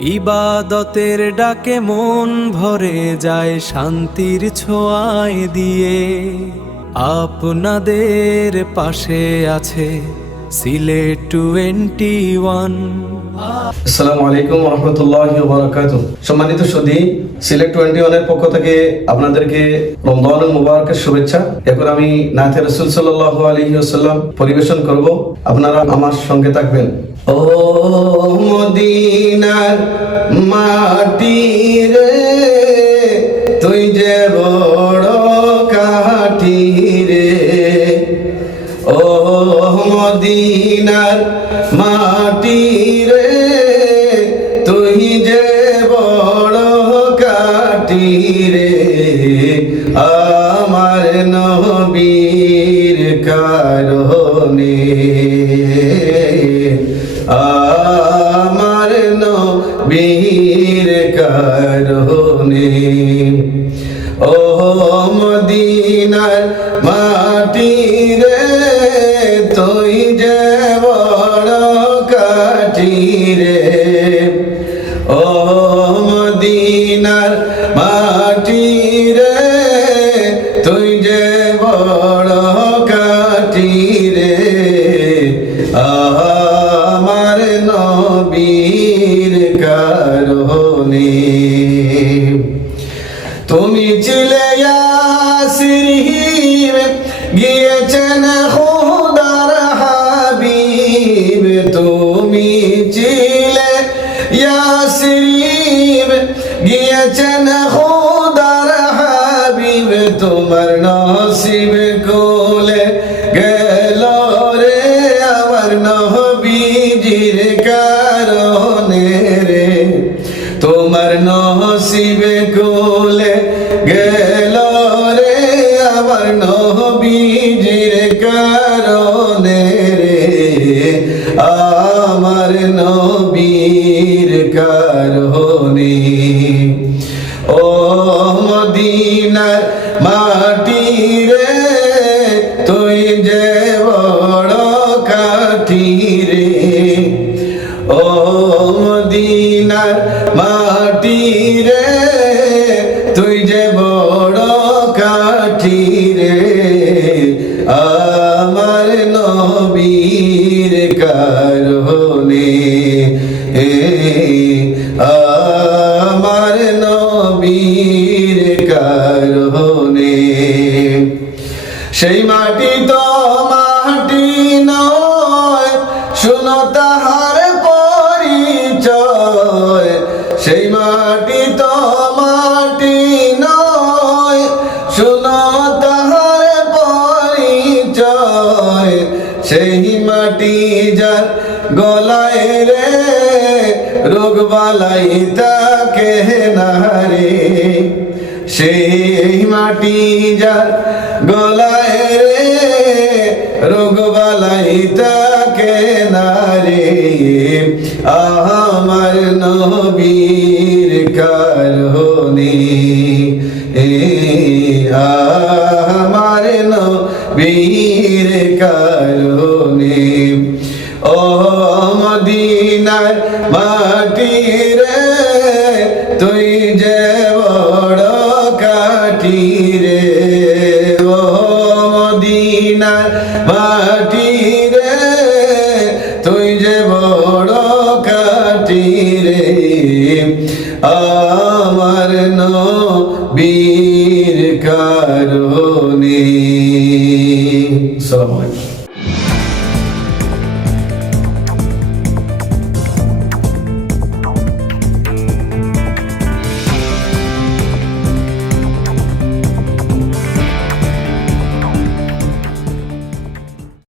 ইবাদতের ডাকে মন ভরে যায় শান্তির ছোঁয়ায় দিয়ে। আপনাদের পাশে আছে সিলেট 21। আসসালামু আলাইকুম ওয়া রাহমাতুল্লাহি ওয়া বারাকাতুহু। সম্মানিত সুধী, সিলেট 21 এর পক্ষ থেকে আপনাদেরকে রমজানুল মুবারকের শুভেচ্ছা। এখন আমি নাতে রাসূল সাল্লাল্লাহু আলাইহি ওয়াসাল্লাম পরিবেশন করব, আপনারা আমার সঙ্গে থাকবেন। ও মদিনার মাটি রে, তুই যে বড় কাঠি রে। ও মদিনার মাটি রে, তুই যে বড় কাঠি রে। আমার নবীর কারণে, আমার নবীর কারণে। ও মদিনার মাটি রে, তুই যে বড় কাঠি রে। ও মদিনার মাটি রে, তুই যে বড় কাঠি রে। আমার নবীর কারণে। তুমি ছিলে ইয়াসরিব, গিয়েছেন খোদার হাবিব। তুমি ছিলে ইয়াসরিব, গিয়েছেন খোদার হাবিব। তোমার নসিব কোলে গেল রে, আমার নবীজির কারণে রে। তোমার নসিব কোলে গেল রে, আমার নবীজির কারণে রে। আমার নবীর কারণে। ও মদিনার মাটি রে, তুই যে বড় কাঠি রে। ও মদিনার মাটি রে, তুই যে বড় কাঠি রে। আমার নবীর কারণে, আমার নবীর কারণে। সেই মাটি তো মাটি নয়, শুনো তাহার পরিচয়। সেই মাটি তো মাটি নয়, শুনো তাহার পরিচয়। সেই মাটি যার গলায় রে, রোগ বালাই তাকে না রে। সেই মাটি যার গলায় রে, রোগ বালাই তাকে না রে। আমার নবীর কারণে, আমার নবীর কারণে। ও মদিনার মাটি রে, তুই যে বড় কাঠি রে। ও মদিনার মাটি রে, তুই যে বড় কাঠি রে। আমার নবীর কারণে। আসসালামু আলাইকুম।